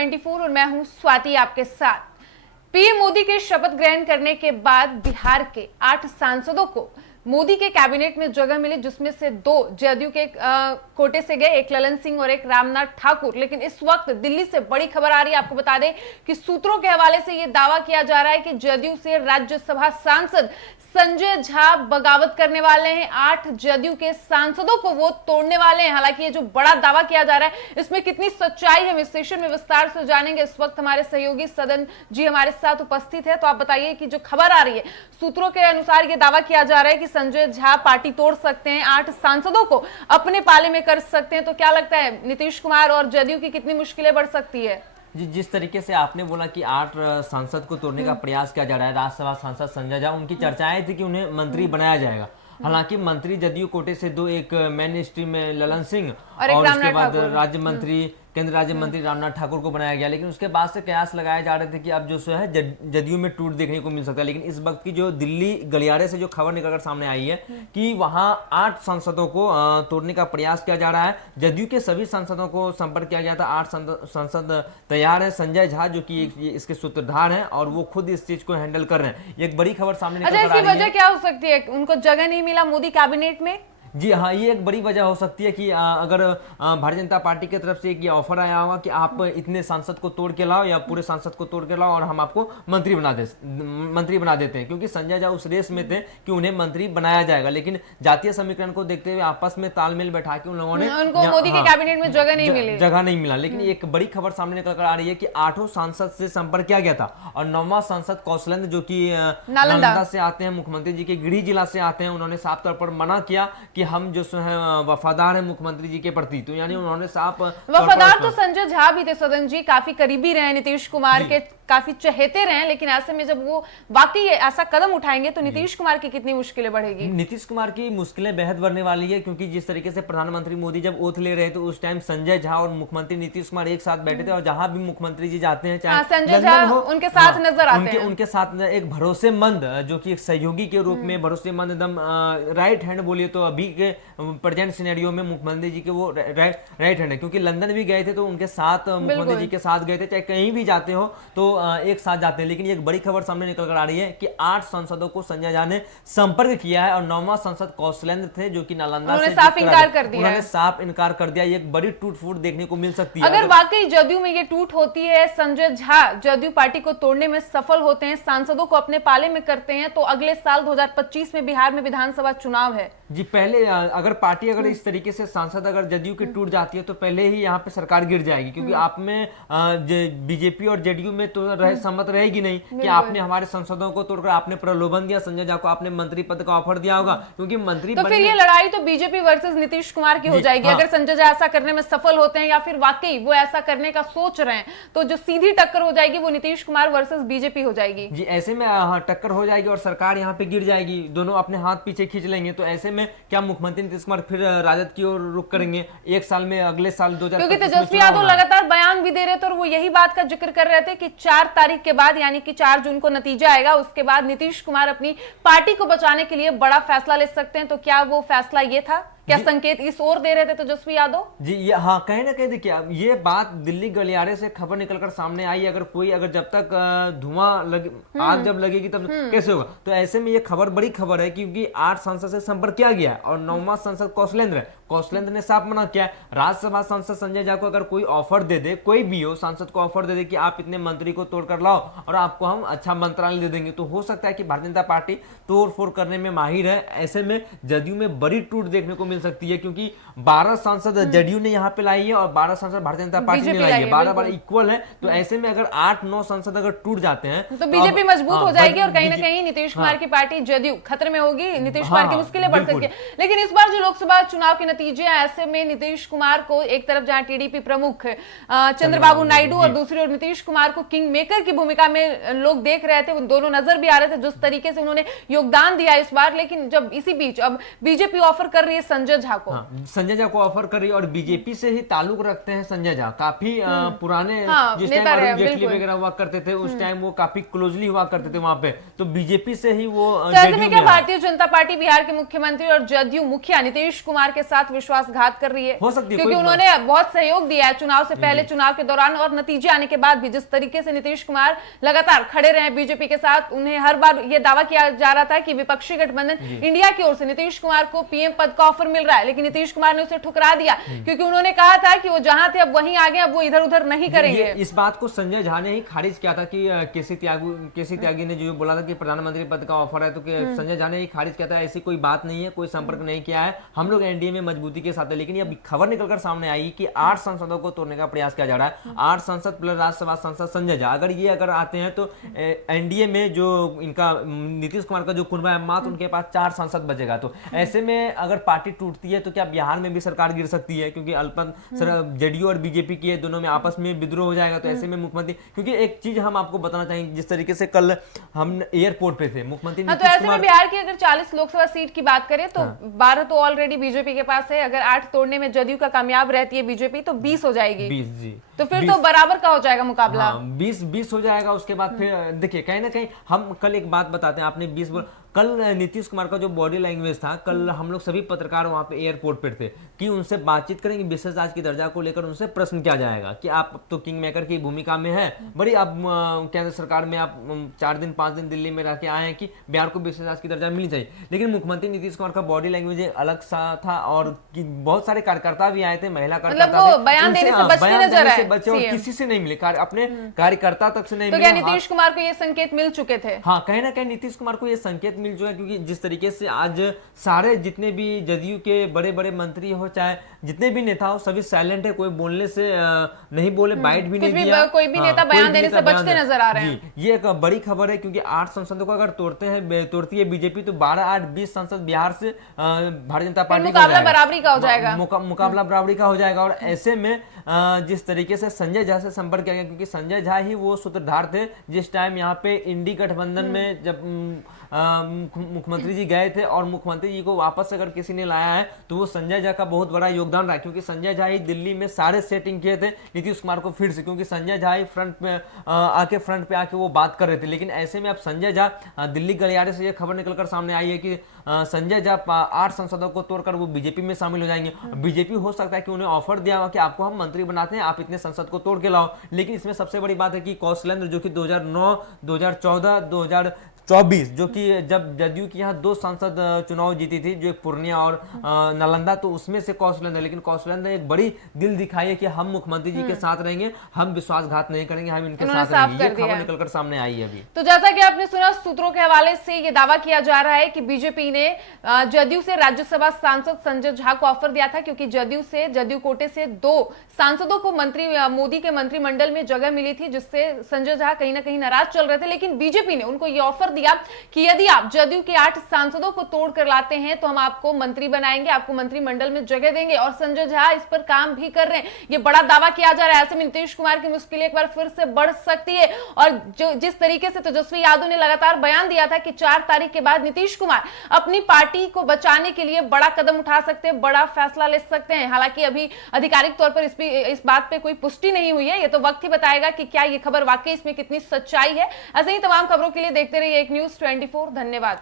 24 और मैं हूं स्वाति आपके साथ। पीएम मोदी के शपथ ग्रहण करने के बाद बिहार के 8 सांसदों को मोदी के कैबिनेट में जगह मिली, जिसमें से 2 जदयू के कोटे से गए, एक ललन सिंह और एक रामनाथ ठाकुर। लेकिन इस वक्त दिल्ली से बड़ी खबर आ रही है। आपको बता दें कि सूत्रों के हवाले से यह दावा किया जा रहा है कि जदयू से राज्यसभा सांसद संजय झा बगावत करने वाले हैं। 8 जदयू के सांसदों को वो तोड़ने वाले हैं। हालांकि ये जो बड़ा दावा किया जा रहा है, इसमें कितनी सच्चाई है, इस सेशन में विस्तार से जानेंगे। इस वक्त हमारे सहयोगी सदन जी हमारे साथ उपस्थित है। तो आप बताइए कि जो खबर आ रही है, सूत्रों के अनुसार ये दावा किया जा रहा है कि संजय झा पार्टी तोड़ सकते हैं, 8 सांसदों को अपने पाले में कर सकते हैं। तो क्या लगता है, नीतीश कुमार और जदयू की कितनी मुश्किलें बढ़ सकती है? जी, जिस तरीके से आपने बोला कि 8 सांसद को तोड़ने का प्रयास किया जा रहा है, राज्यसभा सांसद संजय झा, उनकी चर्चाएं थी कि उन्हें मंत्री बनाया जाएगा। हालांकि मंत्री जदयू कोटे से 2, एक मेन स्ट्रीम में ललन सिंह और उसके बाद राज्य मंत्री केंद्र राज्य मंत्री रामनाथ ठाकुर को बनाया गया। लेकिन उसके बाद से कयास लगाए जा रहे थे कि अब जो है जदयू में टूट देखने को मिल सकता है। लेकिन इस वक्त की जो दिल्ली गलियारे से जो खबर निकलकर सामने आई है कि वहां 8 सांसदों को तोड़ने का प्रयास किया जा रहा है। जदयू के सभी सांसदों को संपर्क किया गया था। 8 सांसद तैयार है। संजय झा जो कि इसके सूत्रधार हैं और वो खुद इस चीज को हैंडल कर रहे हैं। एक बड़ी खबर सामने निकल कर आ रही है। इसकी वजह क्या हो सकती है? उनको जगह नहीं मिला मोदी कैबिनेट में? जी हाँ, ये एक बड़ी वजह हो सकती है कि अगर भारतीय जनता पार्टी की तरफ से एक ये ऑफर आया होगा कि आप इतने सांसद को तोड़ के लाओ या पूरे सांसद को तोड़ के लाओ और हम आपको मंत्री बना देते हैं। क्योंकि संजय झा उस रेस में थे कि उन्हें मंत्री बनाया जाएगा। लेकिन जातीय समीकरण को देखते हुए आपस में तालमेल बैठा के उन लोगों ने उनको मोदी के कैबिनेट में जगह नहीं मिला। लेकिन एक बड़ी खबर सामने निकल कर आ रही है कि 8 सांसद से संपर्क किया गया था और 9वां सांसद कौशलेंद्र जो कि नालंदा से आते हैं, मुख्यमंत्री जी के गृह जिला से आते हैं, उन्होंने साफ तौर पर मना किया कि हम जो है वफादार है मुख्यमंत्री जी के प्रति। तो यानी उन्होंने साफ वफादार तो संजय झा भी थे सदन जी, काफी करीबी रहे नीतीश कुमार के, काफी चहेते रहे। लेकिन ऐसे में जब वो वाकई ऐसा कदम उठाएंगे तो नीतीश कुमार की कितनी मुश्किलें बढ़ेगी? नीतीश कुमार की मुश्किलें बेहद बढ़ने वाली है। क्योंकि जिस तरीके से प्रधानमंत्री मोदी जब ओथ ले रहे थे उस टाइम संजय झा और मुख्यमंत्री नीतीश कुमार एक साथ बैठे थे और जहां भी मुख्यमंत्री जी जाते हैं, चाहे संजय झा उनके साथ नजर आते हैं। उनके साथ एक भरोसेमंद, जो कि एक सहयोगी के रूप में भरोसेमंद, एकदम राइट हैंड बोलिए तो अभी के प्रेजेंट सिनेरियो में मुख्यमंत्री जी के वो राइट हैंड है। क्योंकि लंदन भी गए थे तो उनके साथ मुख्यमंत्री जी के साथ गए थे, चाहे कहीं भी जाते हो तो एक साथ जाते हैं। लेकिन एक बड़ी खबर सामने निकल कर आ रही है कि 8 सांसदों को संजय झा ने संपर्क किया है और 9वां सांसद कौशलेंद्र थे जो कि नालंदा से साफ इनकार कर दिया। उन्होंने साफ इनकार कर दिया। एक बड़ी टूट फूट देखने को मिल सकती है। अगर वाकई जदयू में ये टूट होती है, संजय झा जदयू पार्टी को तोड़ने में सफल होते हैं, सांसदों को अपने पाले में करते हैं, तो अगले साल 2025 में बिहार में विधानसभा चुनाव है जी। पहले अगर पार्टी अगर इस तरीके से सांसद अगर जदयू की टूट जाती है तो पहले ही यहाँ पे सरकार गिर जाएगी। क्योंकि आप में बीजेपी और जेडीयू में तो सम्मत रहेगी नहीं कि आपने हमारे सांसदों को तोड़कर आपने प्रलोभन दिया, संजय झा को आपने मंत्री पद का ऑफर दिया होगा। क्योंकि मंत्री तो फिर ये लड़ाई तो बीजेपी वर्सेस नीतीश कुमार की हो जाएगी। अगर संजय झा ऐसा करने में सफल होते हैं या फिर वाकई वो ऐसा करने का सोच रहे हैं, तो जो सीधी टक्कर हो जाएगी वो नीतीश कुमार वर्सेस बीजेपी हो जाएगी जी। ऐसे में टक्कर हो जाएगी और सरकार यहाँ पे गिर जाएगी, दोनों अपने हाथ पीछे खींच लेंगे। तो ऐसे में क्या मुख्यमंत्री नीतीश कुमार फिर राजद की ओर रुख करेंगे एक साल में, अगले साल 2025 क्योंकि तेजस्वी यादव लगातार बयान भी दे रहे थे और वो यही बात का जिक्र कर रहे थे कि 4 तारीख के बाद यानी कि 4 जून को नतीजा आएगा, उसके बाद नीतीश कुमार अपनी पार्टी को बचाने के लिए बड़ा फैसला ले सकते हैं। तो क्या वो फैसला ये था? क्या संकेत इस ओर दे रहे थे तेजस्वी यादव जी? ये हाँ, कहीं ना कहीं देखिए ये बात दिल्ली गलियारे से खबर निकलकर सामने आई। अगर जब तक धुआं आग जब लगेगी तब कैसे होगा? तो ऐसे में ये खबर बड़ी खबर है क्योंकि 8 सांसद से संपर्क किया गया और 9वां सांसद कौशलेंद्र ने साफ मना किया। राज्यसभा सांसद संजय झा को अगर कोई ऑफर दे दे, कोई भी हो सांसद को ऑफर दे दे कि आप इतने मंत्री को तोड़कर लाओ और आपको हम अच्छा मंत्रालय दे देंगे, तो हो सकता है कि भारतीय जनता पार्टी तोड़ फोड़ करने में माहिर है। ऐसे में जदयू में बड़ी टूट देखने को मिल सकती है क्योंकि 12 सांसद जदयू ने यहाँ पे लाई है और 12 सांसद भारतीय जनता पार्टी ने लाई है। 12 इक्वल है। तो ऐसे में अगर 8-9 सांसद अगर टूट जाते हैं तो बीजेपी मजबूत हो जाएगी और कहीं ना कहीं नीतीश कुमार की पार्टी जदयू खतरे में होगी, नीतीश कुमार की मुश्किलें बढ़ सकती है। लेकिन इस बार जो लोकसभा चुनाव के नतीजे, ऐसे में नीतीश कुमार को एक तरफ जहां टीडीपी प्रमुख चंद्रबाबू नायडू और दूसरी ओर नीतीश कुमार को किंग मेकर की भूमिका में लोग देख रहे थे, उन दोनों नजर भी आ रहे थे जिस तरीके से उन्होंने योगदान दिया इस बार। लेकिन जब इसी बीच अब बीजेपी ऑफर कर रही है संजय झा को। हाँ, संजय झा को ऑफर करी और बीजेपी से ही ताल्लुक रखते हैं संजय झा, काफी पुराने, जिस टाइम अरुण जेटली वगैरह हुआ करते थे उस टाइम वो काफी क्लोजली हुआ करते थे वहां पे, तो बीजेपी से ही वो ऐसे में क्या भारतीय जनता पार्टी बिहार के मुख्यमंत्री और जदयू मुखिया नीतीश कुमार के साथ विश्वासघात कर रही है? हो सकती है, क्योंकि उन्होंने बहुत सहयोग दिया है चुनाव से पहले, चुनाव के दौरान और नतीजे आने के बाद भी। जिस तरीके से नीतीश कुमार लगातार खड़े रहे बीजेपी के साथ, उन्हें हर बार ये दावा किया जा रहा था कि विपक्षी गठबंधन इंडिया की ओर से नीतीश कुमार को पीएम पद का ऑफर मिल रहा है, लेकिन नीतीश कुमार ने उसे ठुकरा दिया क्योंकि उन्होंने कहा था कि वो जहां थे अब वहीं आगे, अब वो इधर उधर नहीं करेंगे। इस बात को संजय झा ने ही खारिज किया था कि केसी त्यागी ने जो बोला था कि प्रधानमंत्री पद का ऑफर है, तो संजय झा ने ही खारिज किया था, ऐसी कोई बात नहीं है, कोई संपर्क नहीं किया है, हम लोग एनडीए में मजबूती के साथ है। लेकिन अब खबर निकलकर सामने आई कि 8 सांसदों को तोड़ने का प्रयास किया जा रहा है, 8 सांसद प्लस राज्यसभा सांसद संजय झा अगर आते हैं तो एनडीए में जो इनका नीतीश कुमार का जो कुनबा है मात्र उनके पास 4 सांसद बचेगा। तो ऐसे में अगर पार्टी टूटती है तो क्या बिहार में भी सरकार गिर सकती है, क्योंकि जेडीयू और बीजेपी की दोनों में आपस में विद्रोह हो जाएगा। तो ऐसे में मुख्यमंत्री, क्योंकि एक चीज हम आपको बताना चाहेंगे, जिस तरीके से कल हम एयरपोर्ट पे थे मुख्यमंत्री तो ऐसे में बिहार की अगर 40 लोकसभा सीट की बात करें तो 12 तो ऑलरेडी बीजेपी के पास है, अगर 8 तोड़ने में जदयू का कामयाब रहती है बीजेपी तो 20 हो जाएगी। 20 जी, तो फिर तो बराबर का हो जाएगा मुकाबला। 20 हो जाएगा। उसके बाद फिर देखिए कहीं ना कहीं हम कल एक बात बताते हैं, आपने 20 बोल, कल नीतीश कुमार का जो बॉडी लैंग्वेज था, कल हम लोग सभी पत्रकार वहां पे एयरपोर्ट पर थे कि उनसे बातचीत करेंगे, विशेष आज की दर्जा को लेकर उनसे प्रश्न किया जाएगा कि आप तो किंग मेकर की भूमिका में है, बड़ी अब केंद्र सरकार में आप 4 दिन 5 दिन दिल्ली में रह के आए हैं कि बिहार को विशेष आज की दर्जा मिलनी चाहिए। लेकिन मुख्यमंत्री नीतीश कुमार का बॉडी लैंग्वेज अलग सा था और बहुत सारे कार्यकर्ता भी आए थे, महिला कार्यकर्ता बयान देने से बचते नजर आए, बच्चे और किसी से नहीं मिले, अपने कार्यकर्ता तक से नहीं मिले। तो क्या नीतीश कुमार को ये संकेत मिल चुके थे? हाँ, कहीं ना कहीं नीतीश कुमार को ये संकेत मिल चुका है, क्योंकि जिस तरीके से आज सारे जितने भी जदयू के बड़े बड़े मंत्री हो चाहे जितने भी नेता हो सभी साइलेंट है, कोई बोलने से नहीं बोले, बाइट भी नहीं दिया, कोई भी नेता बयान देने से बचते नजर आ रहे हैं। ये एक बड़ी खबर है, क्योंकि 8 सांसदों को अगर तोड़ती है बीजेपी तो 12-8-20 सांसद बिहार से भारतीय जनता पार्टी मुकाबला बराबरी का हो जाएगा, मुकाबला बराबरी का हो जाएगा। और ऐसे में जिस तरीके से संजय झा से संपर्क किया गया, क्योंकि संजय झा ही वो सूत्रधार थे जिस टाइम यहाँ पे इंडी गठबंधन में जब मुख्यमंत्री जी गए थे और मुख्यमंत्री जी को वापस अगर किसी ने लाया है तो वो संजय झा का बहुत बड़ा योगदान रहा, क्योंकि संजय झा ही दिल्ली में सारे सेटिंग किए थे नीतीश कुमार को फिर से, क्योंकि संजय झा ही फ्रंट पे आके वो बात कर रहे थे। लेकिन ऐसे में अब संजय झा दिल्ली गलियारे से ये खबर निकलकर सामने आई है कि संजय झा 8 सांसदों को तोड़कर वो बीजेपी में शामिल हो जाएंगे। बीजेपी हो सकता है कि उन्हें ऑफर दिया हो कि आपको हम मंत्री बनाते हैं, आप इतने संसद को तोड़ के लाओ। लेकिन इसमें सबसे बड़ी बात है कि कौशलेंद्र जो कि 2009, 2014, 2024 जो कि जब जदयू की यहाँ 2 सांसद चुनाव जीती थी, जो एक पूर्णिया और नालंदा, तो उसमें से कौशलेंद्र, लेकिन कौशलेंद्र ने एक बड़ी दिल दिखाई है कि हम मुख्यमंत्री जी के साथ रहेंगे, हम विश्वासघात नहीं करेंगे, हम इनके साथ रहेंगे। ये खबर निकलकर सामने आई है अभी। तो जैसा कि आपने सुना, सूत्रों के हवाले से ये दावा किया जा रहा है कि बीजेपी ने जदयू से राज्यसभा सांसद संजय झा को ऑफर दिया था, क्योंकि जदयू कोटे से 2 सांसदों को मोदी के मंत्रिमंडल में जगह मिली थी, जिससे संजय झा कहीं ना कहीं नाराज चल रहे थे। लेकिन बीजेपी ने उनको ये ऑफर दिया कि यदि आप जदयू के 8 सांसदों को तोड़ कर लाते हैं तो हम आपको मंत्री बनाएंगे, आपको मंत्रिमंडल में जगह देंगे। और संजय झा इस पर काम भी कर रहे हैं, ये बड़ा दावा किया जा रहा है। ऐसे में नीतीश कुमार की मुश्किलें एक बार फिर से बढ़ सकती है। और जिस तरीके से तेजस्वी यादव ने लगातार बयान दिया था कि 4 तारीख के बाद नीतीश कुमार अपनी पार्टी को बचाने के लिए बड़ा कदम उठा सकते हैं, बड़ा फैसला ले सकते हैं। हालांकि अभी आधिकारिक तौर पर इस बात पे कोई पुष्टि नहीं हुई है, ये तो वक्त ही बताएगा कि क्या ये खबर वाकई इसमें कितनी सच्चाई है। ऐसे ही तमाम खबरों के लिए देखते रहिए एक न्यूज़ 24। धन्यवाद।